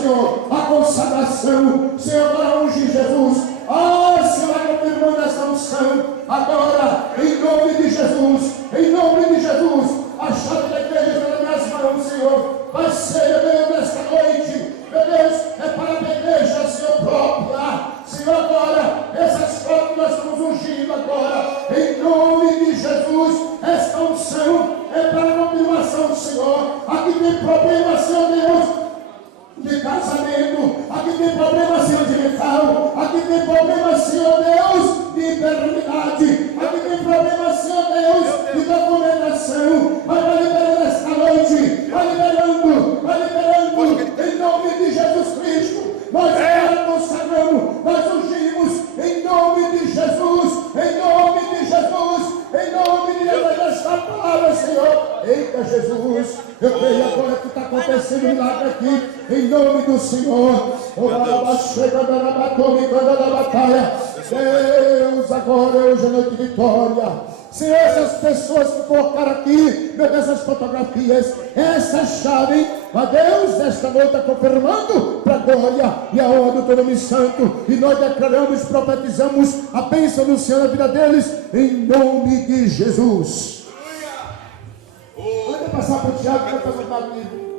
Senhor, a consagração. Senhor, agora unge Jesus. Senhor, confirmando essa unção. Agora, em nome de Jesus, em nome de Jesus, a chave da igreja está nas minhas mãos, Senhor. Vai ser, meu Deus, nesta noite. Meu Deus, é para a igreja, Senhor, própria. Senhor, agora, essas coisas que nós estamos ungindo agora, em nome de Jesus, esta unção é para a confirmação, Senhor. Aqui tem problema, Senhor Deus, de casamento, aqui tem problema, Senhor, de mental, aqui tem problema, Senhor Deus, de enfermidade, aqui tem problema, Senhor Deus, de documentação. Vai liberando esta noite, vai liberando, em nome de Jesus Cristo. Nós consagramos, nós ungimos, em nome de Jesus, em nome de Jesus, em nome de Jesus, esta palavra, Senhor. Eita, Jesus, eu creio agora que está acontecendo um milagre aqui, em nome do Senhor. Chega da batalha. Deus, agora hoje é noite de vitória. Senhor, essas pessoas que colocaram aqui, meu Deus, essas fotografias, essa chave, ó Deus, esta noite está confirmando para a glória e a honra do teu nome santo. E nós declaramos, profetizamos a bênção do Senhor na vida deles, em nome de Jesus. Pode passar para o Tiago, que vai fazer comigo.